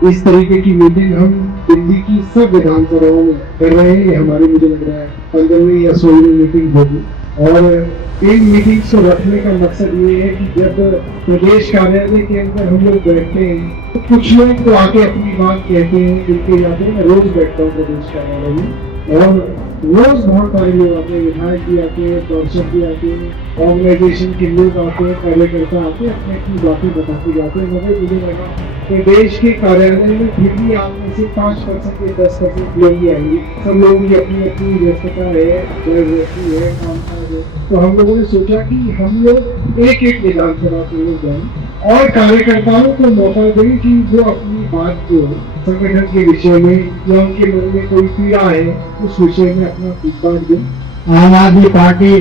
इस तरीके की मीटिंग हम दिल्ली की सब विधानसभाओं में कर रहे हैं। ये हमारी मुझे लग रहा है 15वीं या 16वीं मीटिंग होगी। और इन मीटिंग्स को रखने का मकसद ये है कि जब प्रदेश कार्यालय के अंदर हम लोग बैठते हैं तो कुछ लोग तो आके अपनी बात कहते हैं, मिलके जाते हैं। मैं रोज बैठता हूँ प्रदेश कार्यालय में और रोज बहुत सारे लोग आते हैं, विधायक भी आते हैं, दर्शक भी आते हैं, ऑर्गेनाइजेशन के लोग आते हैं, कार्यकर्ता आते हैं, अपनी अपनी बातें बताते जाते हैं। मगर मुझे लगा प्रदेश के कार्यालय में फिर भी आप में से 5% या 10% लोग ही आएंगे। सब लोग भी अपनी अपनी व्यस्तता है, घर रहती है, काम काज है। तो हम लोगों ने सोचा कि हम लोग एक एक विधानसभा के लोग जाएं और कार्यकर्ताओं को मौका दें कि वो अपनी बात को संगठन के विषय में या उनके मन में कोई पीड़ा है उस विषय में अपना फीडबैक दें। आम आदमी पार्टी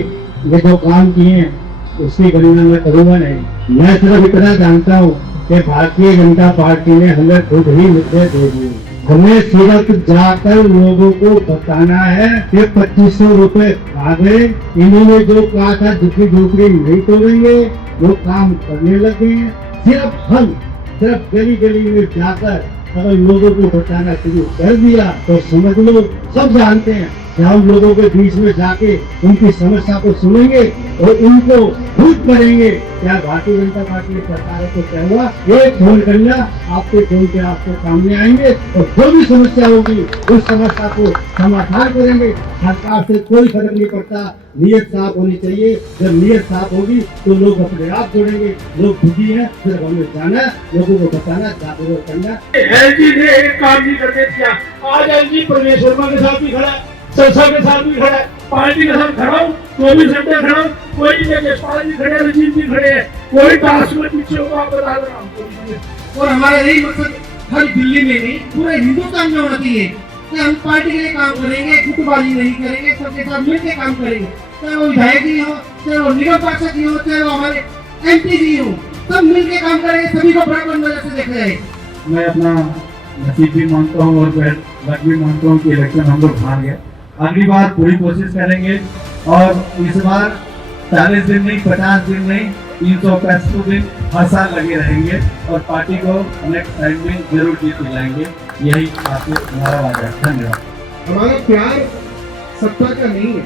ने जो काम किए हैं उसकी गणना मैं करूंगा नहीं। मैं सिर्फ इतना जानता हूँ कि भारतीय जनता पार्टी ने हमें खुद ही मुद्दे दे दिए। हमें सिर्फ जाकर लोगों को बताना है कि 2500 रुपए आ गए। इन्होंने जो कहा था जितनी झोपड़ी नहीं तोड़ेंगे वो काम करने लगे हैं। सिर्फ गली गली में जाकर अगर लोगों को बताना शुरू कर दिया तो समझ लो सब जानते हैं कि हम लोगों के बीच में जाके उनकी समस्या को सुनेंगे और उनको खुद करेंगे। क्या भारतीय जनता पार्टी की सरकार को क्या हुआ, एक फोन करना आपके फोन पे आपके सामने आएंगे और जो भी समस्या होगी उस समस्या को समाधान करेंगे। सरकार से कोई फर्क नहीं पड़ता, नीयत साफ होनी चाहिए। जब नीयत साफ होगी तो लोग अपने आप जुड़ेंगे। लोग दुखी है, सिर्फ हमें जाना, लोगों को बताना, जागरूक करना। एलजी ने एक काम नहीं करके किया। आज एलजी परमेश वर्मा के साथ भी खड़ा है, संसद के साथ भी खड़ा है, पार्टी के साथ खड़ा हूँ, 24 घंटे खड़ा हूँ। कोई यशपाल जी खड़े, रजीत जी खड़े हैं, कोई टास्क में पीछे होगा आप बता देना। और हमारा यही मकसद हर दिल्ली में नहीं पूरे हिंदुस्तान में होना चाहिए कि हम पार्टी के लिए काम करेंगे, गुटबाजी नहीं करेंगे, सबके साथ मिलकर काम करेंगे। चाहे वो विधायक जी हो, चाहे वो निगम पार्षद जी हो, चाहे वो हमारे एमपी जी हो, सब मिलकर काम करेंगे, सभी को बराबर नजर से देखा जाए। मैं अपना नसीब भी मानता हूँ और लक भी मानता हूँ कि इलेक्शन हम लोग हार गए। अगली बार पूरी कोशिश करेंगे और इस बार 40 दिन नहीं, 50 दिन नहीं, 365 दिन हर साल लगे रहेंगे और पार्टी को नेक्स्ट टाइम में जरूर जीत दिलाएंगे। यही आपसे हमारा वादा है। धन्यवाद। हमारा प्यार सत्ता का नहीं है,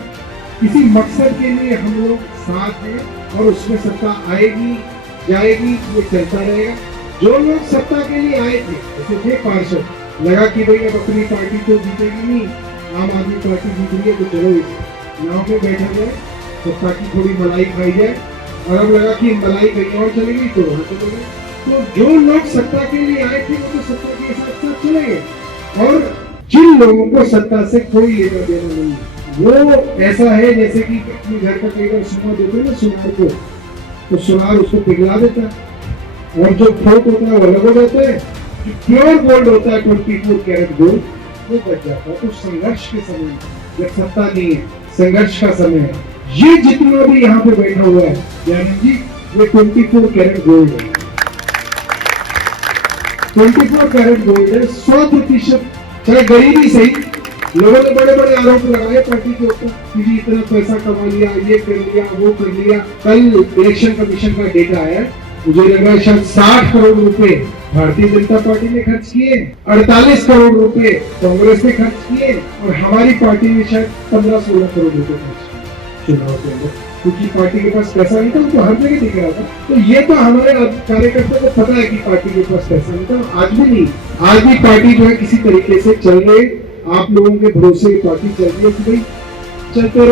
किसी मकसद के लिए हम लोग साथ हैं और उसमें सत्ता आएगी जाएगी ये चलता रहेगा। जो लोग सत्ता के लिए आए थे, जैसे थे पार्षद, लगा कि भाई अब अपनी पार्टी तो जीतेगी नहीं, आम आदमी पार्टी जीत रही है तो चलो इस नाव पे बैठा जाए, सत्ता की थोड़ी मलाई खाई जाए। और अब लगा कि मलाई कहीं और चलेगी तो वहां चलेगी। तो जो लोग सत्ता के लिए आए थे वो तो सत्ता के साथ साथ चले गए और जिन लोगों को सत्ता से कोई लेना देना नहीं है वो ऐसा है जैसे कि अपने घर का कई बार सुना देते हैं ना सुनार को, तो सुनार उसको पिघला देता है और जो थोक होता है वो अलग हो जाता है। जो प्योर गोल्ड होता है 24 कैरेट गोल्ड वो बच जाता है। तो संघर्ष के समय जब सत्ता नहीं है, संघर्ष का समय है, ये जितना भी यहाँ पे बैठा हुआ है यानी जी ये 24 कैरेट गोल्ड है। 24 कैरेट गोल्ड है, 100%। चाहे गरीबी सही, लोगों ने बड़े बड़े आरोप लगाए पार्टी के ऊपर कि जी इतना पैसा कमा लिया, ये कर लिया, वो कर लिया। कल इलेक्शन कमीशन का डेटा है, मुझे लग रहा है शायद 60 करोड़ रुपए भारतीय जनता पार्टी ने खर्च किए, 48 करोड़ रुपए कांग्रेस ने खर्च किए और हमारी पार्टी ने शायद 15-16 करोड़ रुपए खर्च किए चुनाव के अंदर, क्योंकि पार्टी के पास पैसा नहीं था, उनको हर जगह दिख रहा था। तो ये तो हमारे कार्यकर्ता को पता है कि पार्टी के पास पैसा नहीं था। आज भी नहीं, आज भी पार्टी जो है किसी तरीके से चल रही, आप लोगों के भरोसे पार्टी चल रही है कि भाई चलते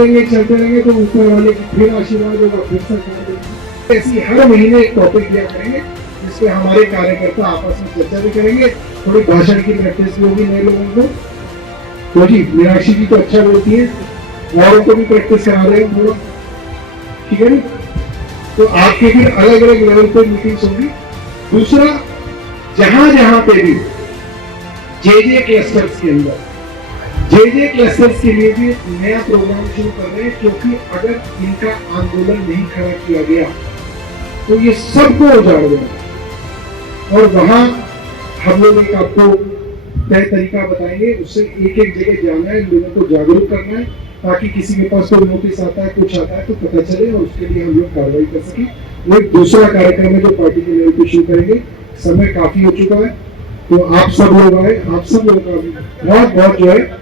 रहेंगे तो ऊपर वाले की फिर आशीर्वाद होगा, फिर सरकार देगी। ऐसी हर महीने एक टॉपिक लिया करेंगे जिसपे हमारे कार्यकर्ता आपस में चर्चा भी करेंगे, थोड़ी भाषण की प्रैक्टिस भी होगी नए लोगों को। तो जी मीनाक्षी जी तो अच्छा बोलती है और उनको भी प्रैक्टिस करा रहे हैं थोड़ा, ठीक है। तो आपके फिर अलग अलग लेवल पे मीटिंग्स होंगी। दूसरा, जहां जहां पे भी जे क्लस्टर्स के अंदर जे क्लस्टर्स के लिए भी नया प्रोग्राम शुरू कर रहे हैं, क्योंकि अगर इनका आंदोलन नहीं खड़ा किया गया तो ये सबको उजाड़ देगा। और वहां हम लोग एक आपको तय तरीका बताएंगे, उससे एक एक जगह जाना है, लोगों को जागरूक करना है, ताकि किसी के पास कोई नोटिस आता है, कुछ आता है तो पता चले और उसके लिए हम लोग कार्रवाई कर सके। वो एक दूसरा कार्यक्रम है जो पार्टी के लेवल पे शुरू करेंगे। समय काफी हो चुका है, तो आप सब लोग आए, आप सब लोगों का बहुत बहुत जो है